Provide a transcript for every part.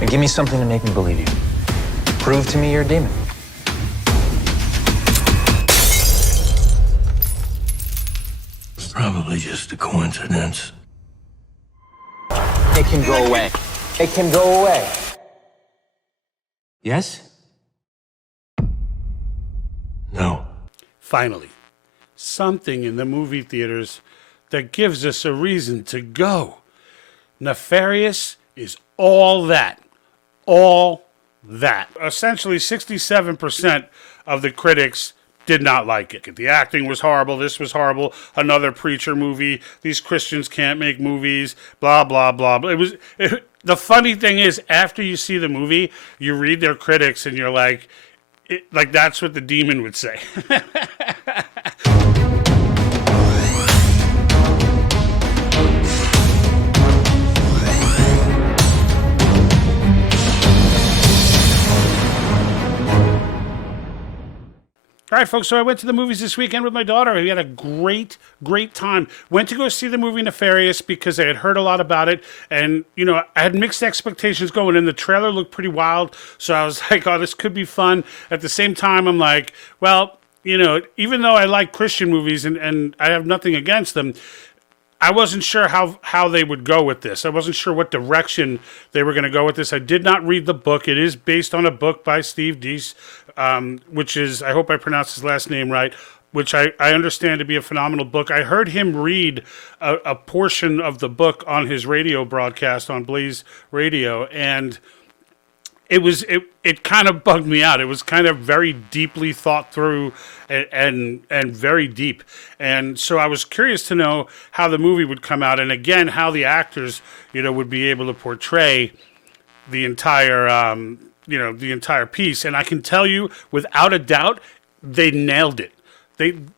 Now give me something to make me believe you. Prove to me you're a demon. It's probably just a coincidence. It can go away. It can go away. Yes? No. Finally, something in the movie theaters that gives us a reason to go. Nefarious is all that. All that. Essentially, 67% of the critics did not like it. The acting was horrible. This was horrible. Another preacher movie. These Christians can't make movies. Blah, blah, blah. The funny thing is, after you see the movie, you read their critics and you're like, that's what the demon would say. All right, folks, so I went to the movies this weekend with my daughter. We had a great, great time. Went to go see the movie Nefarious because I had heard a lot about it. And, I had mixed expectations going in. The trailer looked pretty wild. So I was like, oh, this could be fun. At the same time, I'm like, well, even though I like Christian movies and I have nothing against them, I wasn't sure how they would go with this. I wasn't sure what direction they were going to go with this. I did not read the book. It is based on a book by Steve Deese, which is, I hope I pronounced his last name right, which I understand to be a phenomenal book. I heard him read a portion of the book on his radio broadcast on Blaze Radio, and it kind of bugged me out. It was kind of very deeply thought through and very deep. And so I was curious to know how the movie would come out, and again, how the actors, would be able to portray the entire, the entire piece. And I can tell you, without a doubt, they nailed it.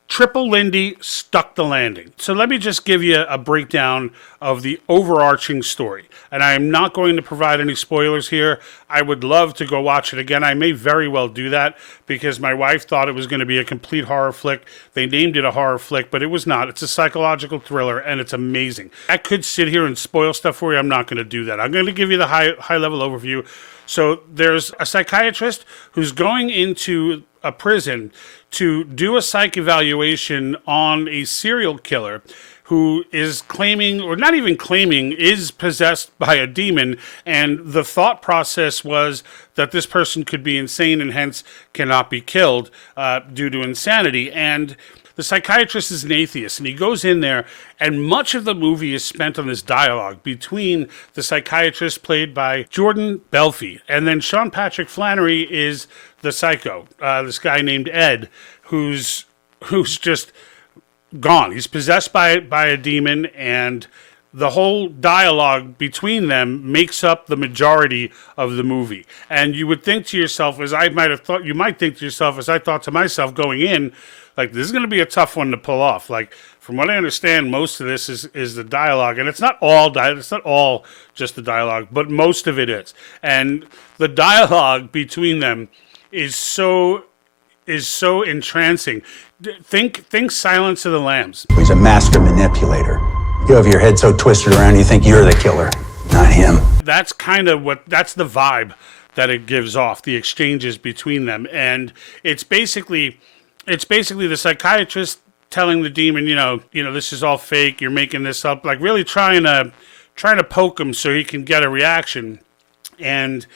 Triple Lindy stuck the landing. So let me just give you a breakdown of the overarching story. And I am not going to provide any spoilers here. I would love to go watch it again. I may very well do that because my wife thought it was going to be a complete horror flick. They named it a horror flick, but it was not. It's a psychological thriller, and it's amazing. I could sit here and spoil stuff for you. I'm not going to do that. I'm going to give you the high-level overview. So there's a psychiatrist who's going into a prison to do a psych evaluation on a serial killer who is claiming, or not even claiming, is possessed by a demon. And the thought process was that this person could be insane and hence cannot be killed due to insanity. And the psychiatrist is an atheist, and he goes in there, and much of the movie is spent on this dialogue between the psychiatrist, played by Jordan Belfi, and then Sean Patrick Flannery is the psycho, this guy named Ed, who's just gone. He's possessed by a demon, and the whole dialogue between them makes up the majority of the movie. And you would think to yourself, as I might have thought, you might think to yourself, as I thought to myself going in, like, this is going to be a tough one to pull off. Like, from what I understand, most of this is the dialogue, and it's not all just the dialogue, but most of it is. And the dialogue between them is so entrancing. Think Silence of the Lambs. He's a master manipulator. You have your head so twisted around you think you're the killer, not him. That's that's the vibe that it gives off, the exchanges between them. And it's basically the psychiatrist telling the demon, this is all fake, you're making this up, like really trying to poke him so he can get a reaction. And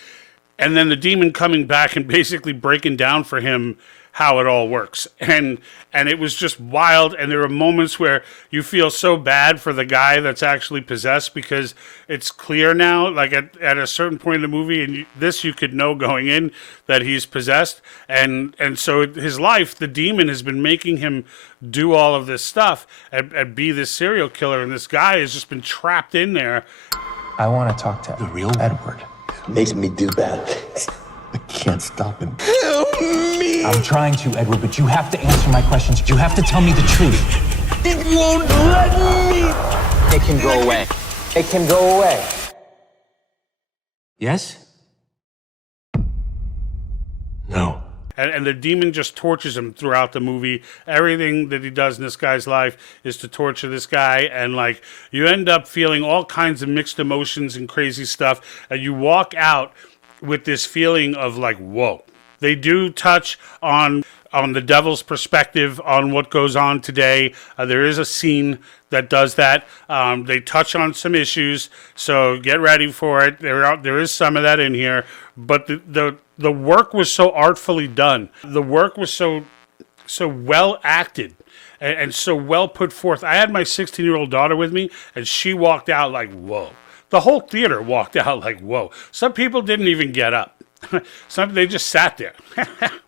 then the demon coming back and basically breaking down for him how it all works. And it was just wild. And there are moments where you feel so bad for the guy that's actually possessed, because it's clear now, like at a certain point in the movie, and you could know going in that he's possessed. And so his life, the demon has been making him do all of this stuff and be this serial killer. And this guy has just been trapped in there. I want to talk to The real Edward. makes me do bad things. I can't stop him. Help me! I'm trying to, Edward, but you have to answer my questions. You have to tell me the truth. It won't let me. It can go away. It can go away. Yes? No. And the demon just tortures him throughout the movie. Everything that he does in this guy's life is to torture this guy. And like, you end up feeling all kinds of mixed emotions and crazy stuff. And you walk out with this feeling of like, whoa. They do touch on the devil's perspective on what goes on today. There is a scene that does that. They touch on some issues, so get ready for it. There is some of that in here, but the work was so artfully done. The work was so well acted and so well put forth. I had my 16-year-old daughter with me, and she walked out like, whoa. The whole theater walked out like, whoa. Some people didn't even get up. They just sat there.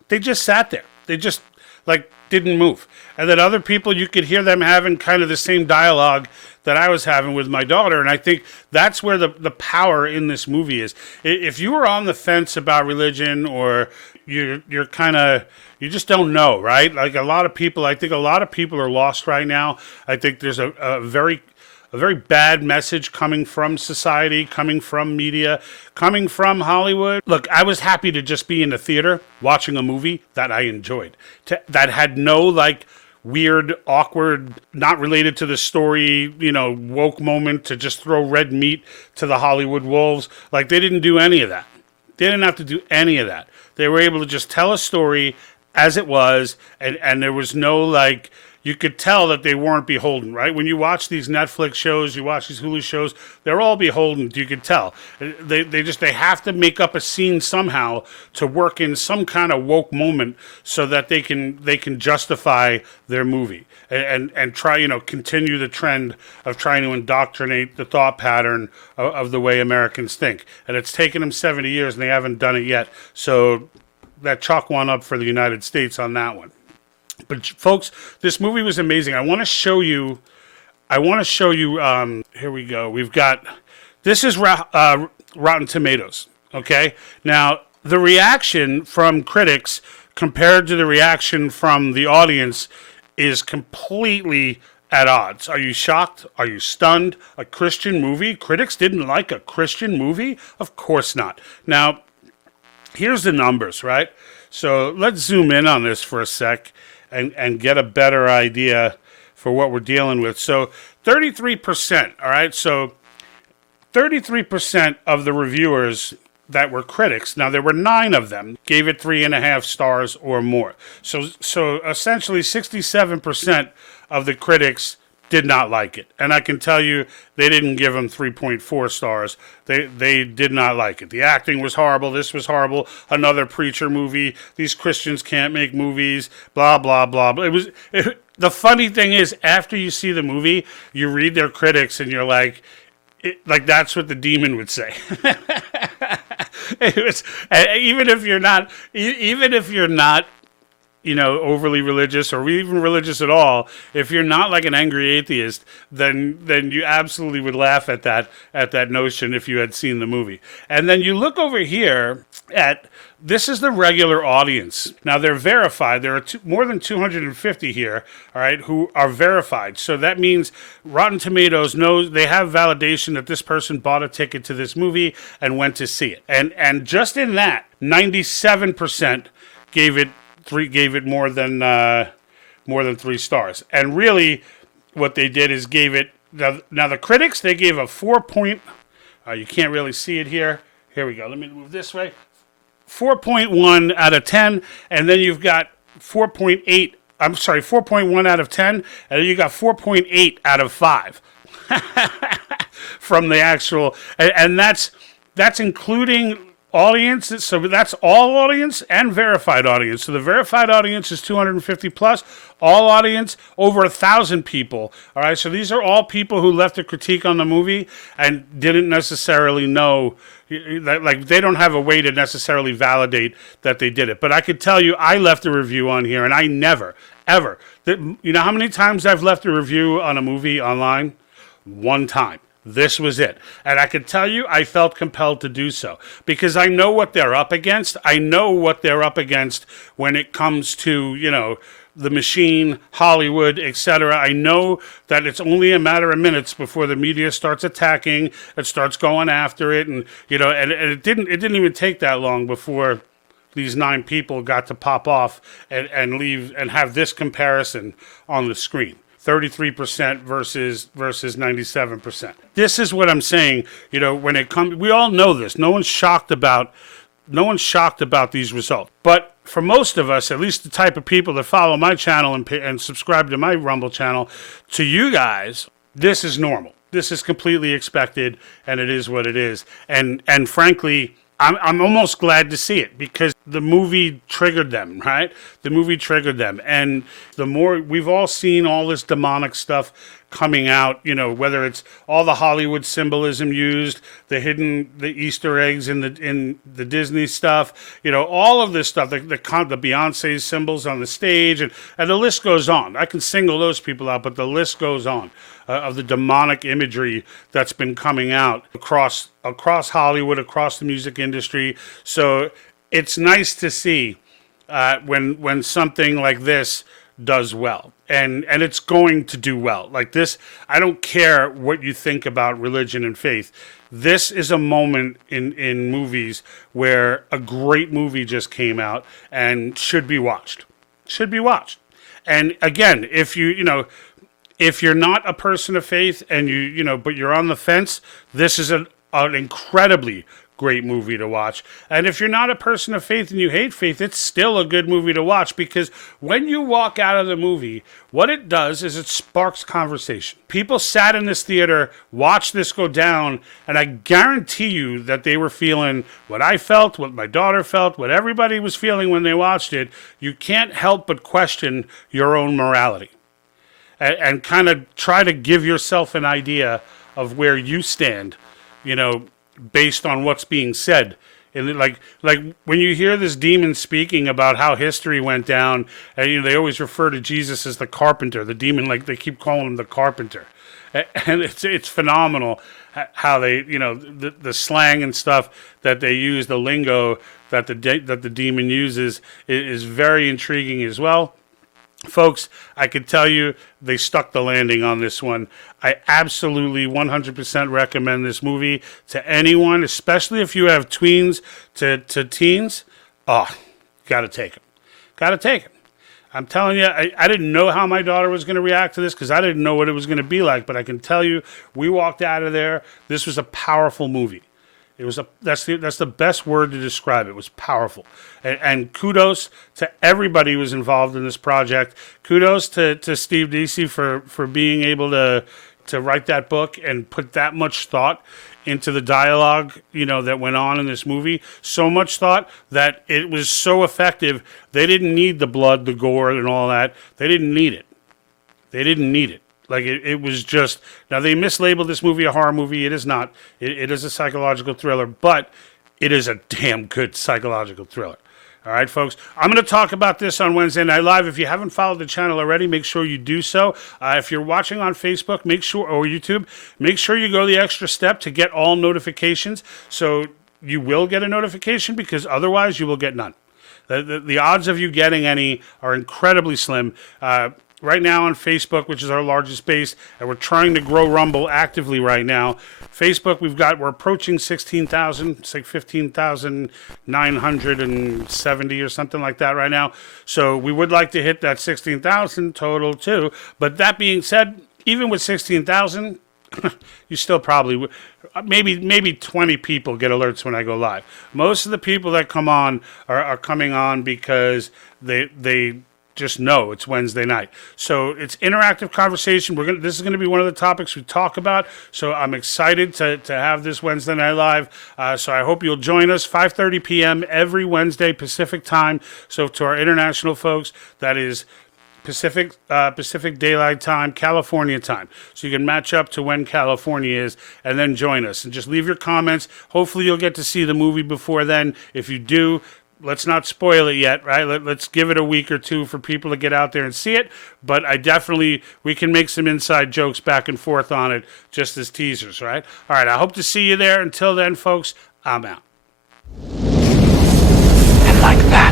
They just sat there. They just like didn't move. And then other people, you could hear them having kind of the same dialogue that I was having with my daughter. And I think that's where the power in this movie is. If you were on the fence about religion, or you're kind of, you just don't know, right? Like a lot of people, I think a lot of people are lost right now. I think there's a very bad message coming from society, coming from media, coming from Hollywood. Look, I was happy to just be in the theater watching a movie that I enjoyed, that had no like weird, awkward, not related to the story, woke moment to just throw red meat to the Hollywood wolves. Like, they didn't do any of that. They didn't have to do any of that. They were able to just tell a story as it was, and there was no like, you could tell that they weren't beholden, right? When you watch these Netflix shows, you watch these Hulu shows, they're all beholden. You could tell. They have to make up a scene somehow to work in some kind of woke moment so that they can justify their movie and try, continue the trend of trying to indoctrinate the thought pattern of the way Americans think. And it's taken them 70 years and they haven't done it yet. So that chalk one up for the United States on that one. But folks, this movie was amazing. I want to show you. Here we go. We've got. This is Rotten Tomatoes. Okay. Now the reaction from critics compared to the reaction from the audience is completely at odds. Are you shocked? Are you stunned? A Christian movie? Critics didn't like a Christian movie? Of course not. Now, here's the numbers, right? So let's zoom in on this for a sec. And get a better idea for what we're dealing with. So 33%, all right? So 33% of the reviewers that were critics, now there were 9 of them, gave it 3.5 stars or more. So essentially 67% of the critics did not like it. And I can tell you, they didn't give them 3.4 stars. They did not like it. The acting was horrible. This was horrible. Another preacher movie. These Christians can't make movies. Blah, blah, blah. The funny thing is, after you see the movie, you read their critics and you're like, that's what the demon would say. Even if you're not, overly religious or even religious at all, if you're not like an angry atheist, then you absolutely would laugh at that notion if you had seen the movie. And then you look over here at, this is the regular audience. Now they're verified. There are more than 250 here, all right, who are verified. So that means Rotten Tomatoes knows, they have validation that this person bought a ticket to this movie and went to see it. And just in that, 97% gave it more than 3 stars. And really, what they did is gave it. Now the critics, they gave a 4 point. You can't really see it here. Here we go. Let me move this way. 4.1 out of 10, and then you've got 4.8. I'm sorry, 4.1 out of 10, and then you got 4.8 out of 5 from the actual, and that's including audience. So that's all audience and verified audience. So the verified audience is 250 plus, all audience over 1,000 people. All right. So these are all people who left a critique on the movie and didn't necessarily know, like, they don't have a way to necessarily validate that they did it. But I could tell you, I left a review on here, and I never, ever, you know how many times I've left a review on a movie online? One time. This was it. And I could tell you, I felt compelled to do so because I know what they're up against. I know what they're up against when it comes to, the machine, Hollywood, etc. I know that it's only a matter of minutes before the media starts attacking, it starts going after it, and and it didn't even take that long before these 9 people got to pop off and leave and have this comparison on the screen. 33% versus 97%. This is what I'm saying. You know, when it comes, we all know this. No one's shocked about these results. But for most of us, at least the type of people that follow my channel and subscribe to my Rumble channel, to you guys, this is normal. This is completely expected, and it is what it is. And frankly, I'm almost glad to see it, because the movie triggered them, right? The movie triggered them. And the more we've all seen all this demonic stuff coming out, you know, whether it's all the Hollywood symbolism used, the Easter eggs in the Disney stuff, you know, all of this stuff, the Beyonce symbols on the stage, and the list goes on. I can single those people out, but the list goes on of the demonic imagery that's been coming out across Hollywood, across the music industry. So it's nice to see when something like this does well, and it's going to do well. Like this, I don't care what you think about religion and faith. This is a moment in movies where a great movie just came out and should be watched. Should be watched. And again, if you're not a person of faith and but you're on the fence, this is an incredibly great movie to watch. And if you're not a person of faith and you hate faith, it's still a good movie to watch, because when you walk out of the movie, what it does is it sparks conversation. People sat in this theater, watched this go down, and I guarantee you that they were feeling what I felt, what my daughter felt, what everybody was feeling when they watched it. You can't help but question your own morality and kind of try to give yourself an idea of where you stand, based on what's being said. And like when you hear this demon speaking about how history went down, and they always refer to Jesus as the carpenter, the demon, like they keep calling him the carpenter. And it's phenomenal how they, the slang and stuff that they use, the lingo that the demon uses is very intriguing as well. Folks, I can tell you they stuck the landing on this one. I absolutely 100% recommend this movie to anyone, especially if you have tweens to teens. Oh, gotta take them. Gotta take them. I'm telling you, I didn't know how my daughter was going to react to this, because I didn't know what it was going to be like, but I can tell you, we walked out of there. This was a powerful movie. It was that's the best word to describe it. It was powerful. And kudos to everybody who was involved in this project. Kudos to Steve Deasy for being able to write that book and put that much thought into the dialogue, that went on in this movie. So much thought that it was so effective. They didn't need the blood, the gore, and all that. They didn't need it. They didn't need it. Like, it was just... Now, they mislabeled this movie a horror movie. It is not. It is a psychological thriller, but it is a damn good psychological thriller. All right, folks? I'm going to talk about this on Wednesday Night Live. If you haven't followed the channel already, make sure you do so. If you're watching on Facebook, or YouTube, make sure you go the extra step to get all notifications. So you will get a notification, because otherwise you will get none. The odds of you getting any are incredibly slim. Right now on Facebook, which is our largest base, and we're trying to grow Rumble actively right now. Facebook, we're approaching 16,000. It's like 15,970 or something like that right now. So we would like to hit that 16,000 total too. But that being said, even with 16,000, you still probably maybe 20 people get alerts when I go live. Most of the people that come on are coming on because they just know it's Wednesday night. So it's interactive conversation. This is going to be one of the topics we talk about. So I'm excited to have this Wednesday Night Live. So I hope you'll join us 5:30 p.m. every Wednesday Pacific time. So to our international folks, that is Pacific Daylight Time, California time. So you can match up to when California is and then join us. And just leave your comments. Hopefully you'll get to see the movie before then. If you do, let's not spoil it yet, right? Let's give it a week or two for people to get out there and see it. But we can make some inside jokes back and forth on it just as teasers, right? All right, I hope to see you there. Until then, folks, I'm out. And like that.